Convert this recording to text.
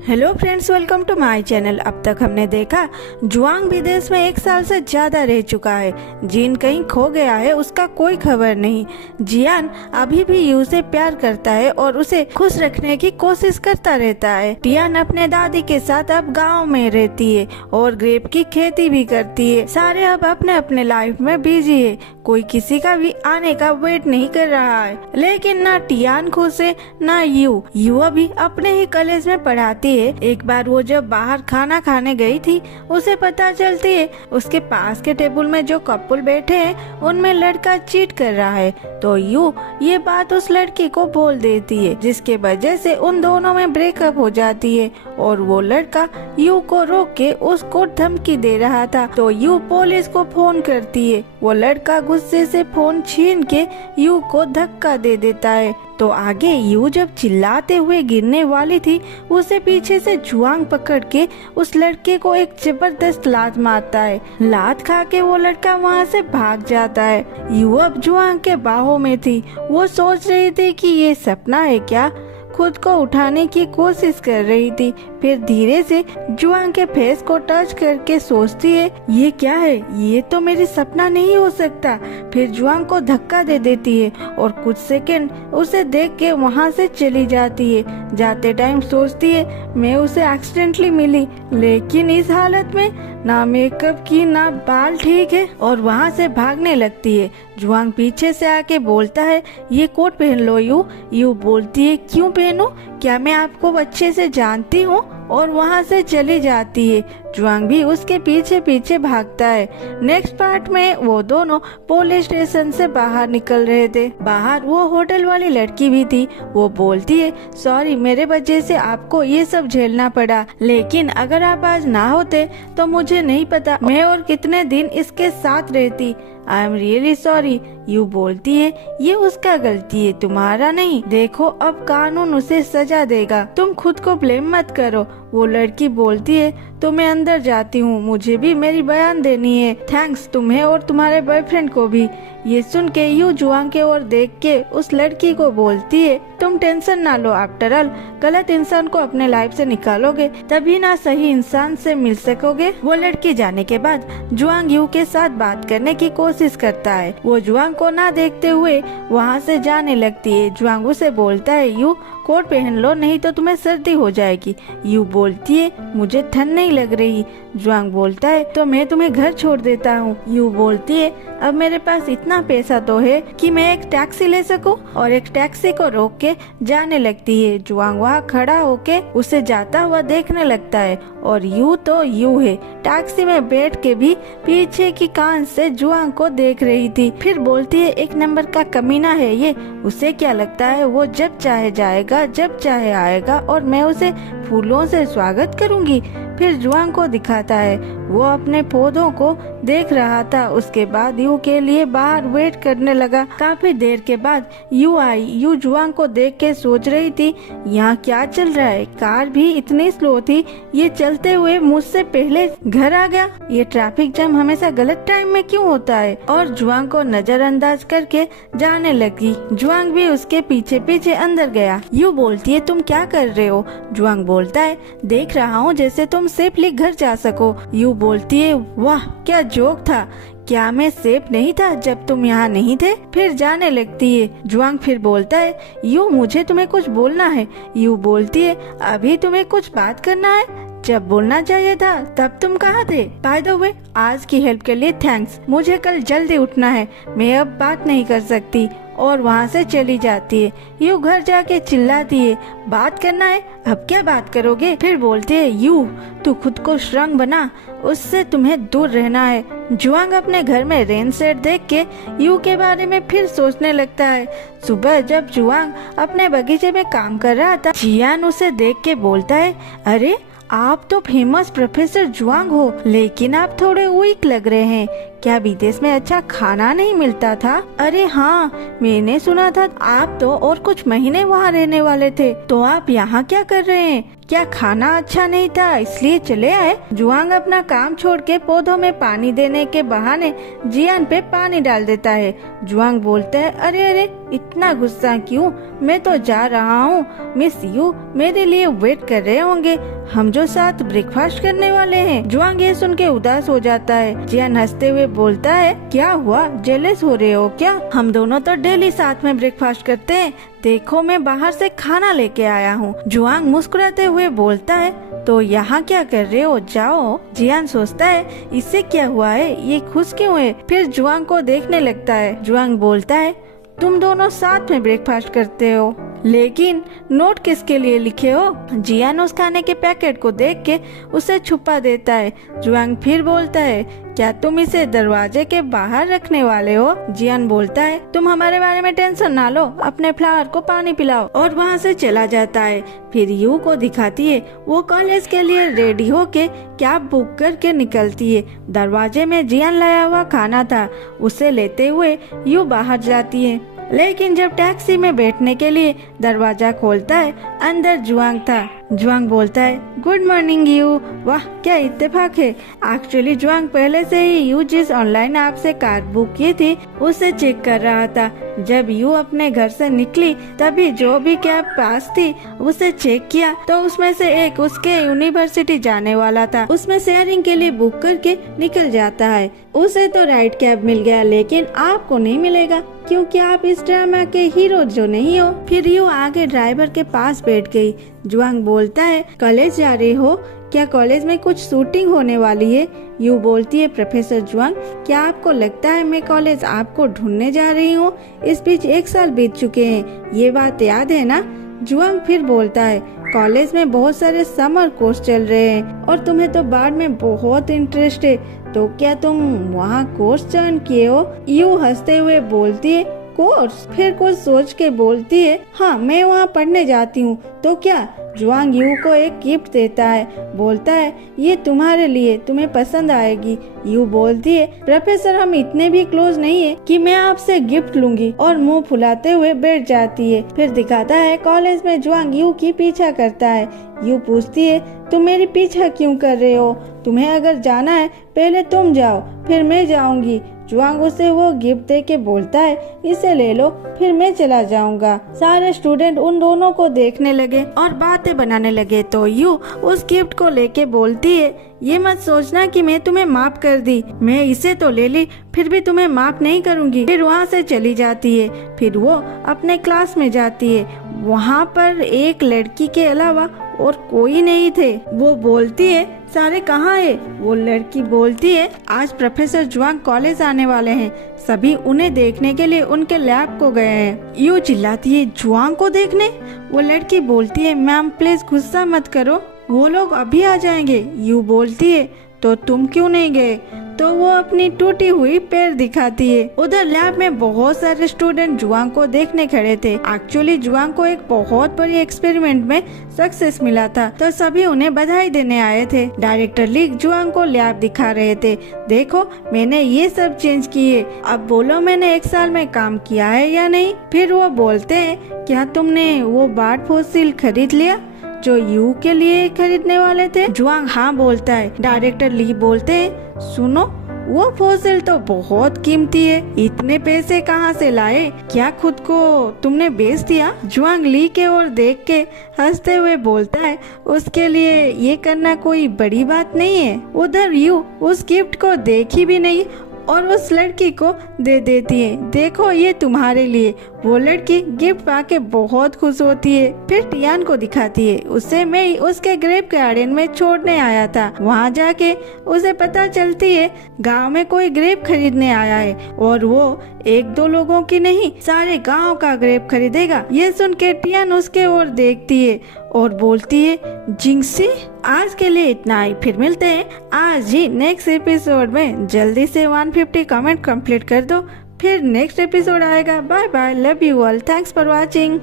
Hello friends, welcome to my channel. अब तक हमने देखा जुआंग विदेश में 1 साल से ज्यादा रह चुका है। जीन कहीं खो गया है, उसका कोई खबर नहीं। जियान अभी भी यू से प्यार करता है और उसे खुश रखने की कोशिश करता रहता है। टियान अपने दादी के साथ अब गांव में रहती है और ग्रेप की खेती भी करती है। सारे अब अपने अपने लाइफ में बिजी है, कोई किसी का भी आने का वेट नहीं कर रहा है। लेकिन ना टियान खुश है ना यू अभी अपने ही कॉलेज में पढ़ाती है। एक बार वो जब बाहर खाना खाने गई थी, उसे पता चलती है उसके पास के टेबल में जो कपल बैठे हैं उनमें लड़का चीट कर रहा है। तो यू ये बात उस लड़की को बोल देती है, जिसके वजह से उन दोनों में ब्रेकअप हो जाती है। और वो लड़का यू को रोक के उसको धमकी दे रहा था, तो यू पुलिस को फोन करती है। वो लड़का गुस्से से फोन छीन के यू को धक्का दे देता है। तो आगे यू जब चिल्लाते हुए गिरने वाली थी, उसे पीछे से जुआंग पकड़ के उस लड़के को एक जबरदस्त लात मारता है। लात खा के वो लड़का वहाँ से भाग जाता है। यू अब जुआंग के बाहों में थी। वो सोच रही थी कि ये सपना है क्या, खुद को उठाने की कोशिश कर रही थी। फिर धीरे से जुआंग के फेस को टच करके सोचती है, ये क्या है, ये तो मेरी सपना नहीं हो सकता। फिर जुआंग को धक्का दे देती है और कुछ सेकंड उसे देख के वहाँ से चली जाती है। जाते टाइम सोचती है मैं उसे एक्सीडेंटली मिली, लेकिन इस हालत में ना मेकअप की ना बाल ठीक है, और वहाँ से भागने लगती है। जुआंग पीछे से आके बोलता है ये कोट पहन लो यू बोलती है क्यों पहनूं, क्या मैं आपको अच्छे से जानती हूँ, और वहाँ से चली जाती है। जुआंग भी उसके पीछे पीछे भागता है। नेक्स्ट पार्ट में वो दोनों पुलिस स्टेशन से बाहर निकल रहे थे। बाहर वो होटल वाली लड़की भी थी। वो बोलती है सॉरी, मेरे वजह से आपको ये सब झेलना पड़ा, लेकिन अगर आप आज ना होते तो मुझे नहीं पता मैं और कितने दिन इसके साथ रहती। I am really sorry. You बोलती है ये उसका गलती है, तुम्हारा नहीं। देखो अब कानून उसे सजा देगा, तुम खुद को ब्लेम मत करो। वो लड़की बोलती है तो मैं अंदर जाती हूँ, मुझे भी मेरी बयान देनी है। थैंक्स तुम्हें और तुम्हारे बॉयफ्रेंड को भी। ये सुन के यू जुआंग के ओर देख के उस लड़की को बोलती है तुम टेंशन ना लो, आफ्टर ऑल गलत इंसान को अपने लाइफ से निकालोगे तभी ना सही इंसान से मिल सकोगे। वो लड़की जाने के बाद जुआंग यू के साथ बात करने की कोशिश करता है। वो जुआंग को ना देखते हुए वहाँ से जाने लगती है। जुआंग उसे बोलता है यू कोट पहन लो, नहीं तो तुम्हें सर्दी हो जाएगी। यू बोलती है मुझे ठंड नहीं लग रही। जुआंग बोलता है तो मैं तुम्हें घर छोड़ देता हूँ। यू बोलती है अब मेरे पास इतना पैसा तो है कि मैं एक टैक्सी ले सकूं, और एक टैक्सी को रोक के जाने लगती है। जुआंग वहाँ खड़ा होके उसे जाता हुआ देखने लगता है, और यू तो यू है, टैक्सी में बैठ के भी पीछे की कान से जुआंग को देख रही थी। फिर बोलती है 1 नंबर का कमीना है ये, उसे क्या लगता है वो जब चाहे जाएगा जब चाहे आएगा और मैं उसे फूलों से स्वागत करूंगी। फिर जुआंग को दिखाता है वो अपने पौधों को देख रहा था। उसके बाद यू के लिए बाहर वेट करने लगा। काफी देर के बाद यू आई। यू जुआंग को देख के सोच रही थी यहाँ क्या चल रहा है, कार भी इतनी स्लो थी, ये चलते हुए मुझसे पहले घर आ गया। ये ट्रैफिक जाम हमेशा गलत टाइम में क्यों होता है। और जुआंग को नजरअंदाज करके जाने लगी। जुआंग भी उसके पीछे पीछे अंदर गया। यू बोलती है तुम क्या कर रहे हो। जुआंग बोलता है देख रहा हूँ जैसे तुम सेफली घर जा सको। यू बोलती है वाह क्या जोक था, क्या मैं सेफ नहीं था जब तुम यहाँ नहीं थे। फिर जाने लगती है। जुआंग फिर बोलता है यू मुझे तुम्हें कुछ बोलना है। यू बोलती है अभी तुम्हें कुछ बात करना है, जब बोलना चाहिए था तब तुम कहाँ थे। बाय द वे आज की हेल्प के लिए थैंक्स, मुझे कल जल्दी उठना है, मैं अब बात नहीं कर सकती। और वहाँ से चली जाती है। यू घर जाके चिल्लाती है बात करना है, अब क्या बात करोगे। फिर बोलते है यू तू खुद को श्रृंग बना, उससे तुम्हें दूर रहना है। जुआंग अपने घर में रेन सेट देख के यू के बारे में फिर सोचने लगता है। सुबह जब जुआंग अपने बगीचे में काम कर रहा था, जियान उसे देख के बोलता है अरे आप तो फेमस प्रोफेसर जुआंग हो, लेकिन आप थोड़े वीक लग रहे हैं, क्या विदेश में अच्छा खाना नहीं मिलता था। अरे हाँ मैंने सुना था आप तो और कुछ महीने वहाँ रहने वाले थे, तो आप यहाँ क्या कर रहे हैं, क्या खाना अच्छा नहीं था इसलिए चले आए। जुआंग अपना काम छोड़ के पौधों में पानी देने के बहाने जियान पे पानी डाल देता है। जुआंग बोलता है अरे अरे इतना गुस्सा क्यों? मैं तो जा रहा हूँ। मिस यू मेरे लिए वेट कर रहे होंगे, हम जो साथ ब्रेकफास्ट करने वाले हैं। जुआंग ये सुन के उदास हो जाता है। जियान हंसते हुए बोलता है, क्या हुआ, जेलस हो रहे हो क्या? हम दोनों तो डेली साथ में ब्रेकफास्ट करते हैं। देखो मैं बाहर से खाना लेके आया हूँ। जुआंग मुस्कुराते हुए बोलता है, तो यहाँ क्या कर रहे हो, जाओ। जियान सोचता है इससे क्या हुआ है, ये खुश क्यों है। फिर जुआंग को देखने लगता है। जुआंग बोलता है, तुम दोनों साथ में ब्रेकफास्ट करते हो, लेकिन नोट किसके लिए लिखे हो? जियान उस खाने के पैकेट को देख के उसे छुपा देता है। जुआंग फिर बोलता है, क्या तुम इसे दरवाजे के बाहर रखने वाले हो? जियान बोलता है, तुम हमारे बारे में टेंशन ना लो, अपने फ्लावर को पानी पिलाओ, और वहाँ से चला जाता है। फिर यू को दिखाती है, वो कॉलेज के लिए रेडी होके कैब बुक करके निकलती है। दरवाजे में जियान लाया हुआ खाना था, उसे लेते हुए यू बाहर जाती है। लेकिन जब टैक्सी में बैठने के लिए दरवाजा खोलता है, अंदर जुआंग था। जुआंग बोलता है, गुड मॉर्निंग यू। वाह क्या इत्तेफाक है। एक्चुअली जुआंग पहले से ही यू जिस ऑनलाइन ऐप से कार बुक की थी उसे चेक कर रहा था। जब यू अपने घर से निकली तभी जो भी कैब पास थी उसे चेक किया तो उसमें से एक उसके यूनिवर्सिटी जाने वाला था। उसमें शेयरिंग के लिए बुक करके निकल जाता है। उसे तो राइट कैब मिल गया, लेकिन आपको नहीं मिलेगा क्योंकि आप इस ड्रामा के हीरो जो नहीं हो। फिर यू आगे ड्राइवर के पास बैठ गई। जुआंग बोलता है, कॉलेज जा रहे हो क्या? कॉलेज में कुछ शूटिंग होने वाली है। यू बोलती है, प्रोफेसर जुआंग क्या आपको लगता है मैं कॉलेज आपको ढूंढने जा रही हूँ? इस बीच 1 साल बीत चुके हैं, ये बात याद है ना? जुआंग फिर बोलता है, कॉलेज में बहुत सारे समर कोर्स चल रहे हैं और तुम्हें तो बाढ़ में बहुत इंटरेस्ट है, तो क्या तुम वहाँ कोर्स ज्वाइन किए हो? यू हंसते हुए बोलती है, कोर्स? फिर कुछ सोच के बोलती है, हाँ मैं वहाँ पढ़ने जाती हूँ। तो क्या? जुआंग यू को एक गिफ्ट देता है, बोलता है ये तुम्हारे लिए, तुम्हें पसंद आएगी। यू बोलती है, प्रोफेसर हम इतने भी क्लोज नहीं है कि मैं आपसे गिफ्ट लूंगी, और मुंह फुलाते हुए बैठ जाती है। फिर दिखाता है कॉलेज में जुआंग यू की पीछा करता है। यू पूछती है, तुम मेरी पीछा क्यों कर रहे हो? तुम्हें अगर जाना है पहले तुम जाओ, फिर मैं जाऊंगी। जुआंग उसे वो गिफ्ट दे के बोलता है, इसे ले लो, फिर मैं चला जाऊंगा। सारे स्टूडेंट उन दोनों को देखने लगे और बातें बनाने लगे। तो यू उस गिफ्ट को लेके बोलती है, ये मत सोचना कि मैं तुम्हें माफ कर दी, मैं इसे तो ले ली, फिर भी तुम्हें माफ नहीं करूंगी। फिर वहाँ से चली जाती है। फिर वो अपने क्लास में जाती है। वहाँ पर एक लड़की के अलावा और कोई नहीं थे। वो बोलती है, सारे कहाँ है? वो लड़की बोलती है, आज प्रोफेसर जुआंग कॉलेज आने वाले हैं, सभी उन्हें देखने के लिए उनके लैब को गए हैं। यू चिल्लाती है, जुआंग को देखने? वो लड़की बोलती है, मैम प्लीज गुस्सा मत करो, वो लोग अभी आ जाएंगे। यू बोलती है, तो तुम क्यों नहीं गए? तो वो अपनी टूटी हुई पैर दिखाती है। उधर लैब में बहुत सारे स्टूडेंट जुआंग को देखने खड़े थे। एक्चुअली जुआंग को एक बहुत बड़ी एक्सपेरिमेंट में सक्सेस मिला था, तो सभी उन्हें बधाई देने आए थे। डायरेक्टर लीग जुआंग को लैब दिखा रहे थे, देखो मैंने ये सब चेंज किए, अब बोलो मैंने 1 साल में काम किया है या नहीं? फिर वो बोलते हैं, क्या तुमने वो बार्ड फॉसिल खरीद लिया जो यू के लिए खरीदने वाले थे? जुआंग हाँ बोलता है। डायरेक्टर ली बोलते हैं, सुनो वो फॉसिल तो बहुत कीमती है, इतने पैसे कहाँ से लाए? क्या खुद को तुमने बेच दिया? जुआंग ली के ओर देख के हंसते हुए बोलता है, उसके लिए ये करना कोई बड़ी बात नहीं है। उधर यू उस गिफ्ट को देखी भी नहीं और उस लड़की को दे देती है, देखो ये तुम्हारे लिए। वो लड़की गिफ्ट पाके बहुत खुश होती है। फिर टियान को दिखाती है, उसे मैं उसके ग्रेप गार्डन में छोड़ने आया था। वहाँ जाके उसे पता चलती है गांव में कोई ग्रेप खरीदने आया है, और वो 1-2 लोगों की नहीं, सारे गांव का ग्रेप खरीदेगा। ये सुन के टियान उसके ओर देखती है और बोलती है, जिंक्सी आज के लिए इतना ही, फिर मिलते हैं आज ही नेक्स्ट एपिसोड में। जल्दी से 150 कमेंट कंप्लीट कर दो, फिर नेक्स्ट एपिसोड आएगा। Bye bye, love you all, thanks for watching.